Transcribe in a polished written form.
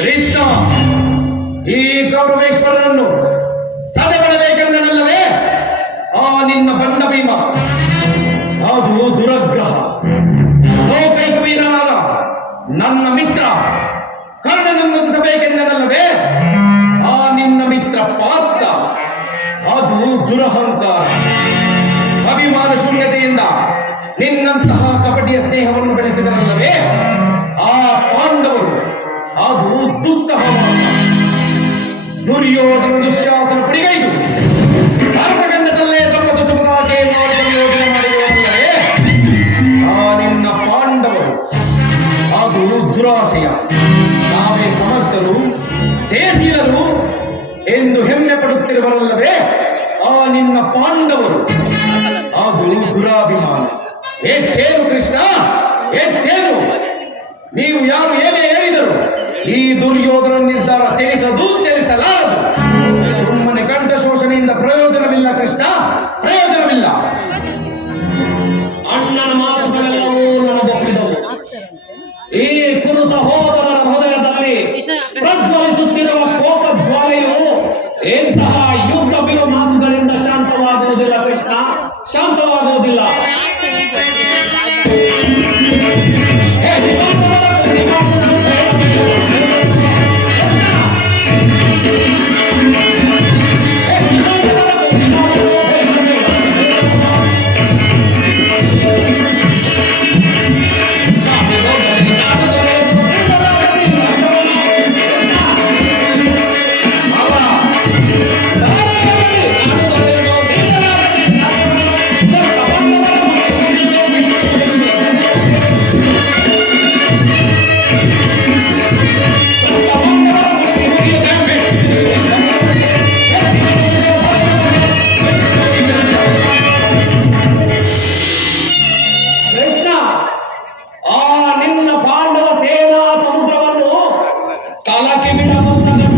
ಕೃಷ್ಣ, ಈ ಗೌರವೇಶ್ವರನನ್ನು ಸದೆಬಡಬೇಕೆಂದನಲ್ಲವೇ ಆ ನಿನ್ನ ಬಂಡ ಭೀಮ. ಅದು ದುರಗ್ರಹ. ಲೋಕೈಕ ವೀರನಾದ ನನ್ನ ಮಿತ್ರ ಕರ್ಣನನ್ನು ವಧಿಸಬೇಕೆಂದನಲ್ಲವೇ ಆ ನಿನ್ನ ಮಿತ್ರ ಪಾರ್ಥ. ಅದು ದುರಹಂಕಾರ. ಅಭಿಮಾನ ಶೂನ್ಯತೆಯಿಂದ ನಿನ್ನಂತಹ ಕಪಟಿಯ ಸ್ನೇಹವನ್ನು ಬೆಳೆಸಿದರಲ್ಲವೇ ಆ ಪಾಂಡವರು. ಅದು ದುಸ್ಸಹವಾಸ. ದುರ್ಯೋಧನ ದುಶ್ಯಾಸನ ಪಡಿಗೈದು ಭಾರತಖಂಡದಲ್ಲೇ ತಮ್ಮದು ಚುಮದಾಕೆಯನ್ನು ಆಡಿಸಲು ಯೋಚನೆ ಮಾಡಿರುವಲ್ಲವೇ ಆ ನಿನ್ನ ಪಾಂಡವರು. ಅದು ದುರಾಶಯ. ನಾವೇ ಸಮರ್ಥರು, ಜಯಶೀಲರು ಎಂದು ಹೆಮ್ಮೆ ಪಡುತ್ತಿರುವರಲ್ಲವೇ ಆ ನಿನ್ನ ಪಾಂಡವರು. ಅದು ದುರಾಭಿಮಾನ. ಹೆಚ್ಚೇನು ಕೃಷ್ಣ, ಹೆಚ್ಚೇನು? ನೀವು ಯಾರು ಏನೇ ಹೇಳಿದರು ಈ ದುರ್ಯೋಧನ ನಿರ್ಧಾರ ಚಲಿಸಲಾರದು. ಸುಮ್ಮನೆ ಕಂಠ ಶೋಷಣೆಯಿಂದ ಪ್ರಯೋಜನವಿಲ್ಲ ಕೃಷ್ಣ, ಪ್ರಯೋಜನವಿಲ್ಲ. ಅಣ್ಣನ ಮಾತುಗಳೆಲ್ಲವೂ ನನಗೊಪ್ಪಿದವು. ಈ ಕುರು ಸಹೋದರರ ಹೃದಯದಲ್ಲಿ ಪ್ರಜ್ವಲಿಸುತ್ತಿರುವ ಕೋಪ ಜ್ವಾಲೆಯು ಇಂತಹ ಯುದ್ಧ ಬಿರು ಮಾತುಗಳಿಂದ ಶಾಂತವಾಗುವುದಿಲ್ಲ ಕೃಷ್ಣ, ಶಾಂತವಾಗುವುದಿಲ್ಲ. ಪಾಂಡವ ಸೇನಾ ಸಮುದ್ರವನ್ನು ತಲಕಿ ಬಿಡಬಹುದು.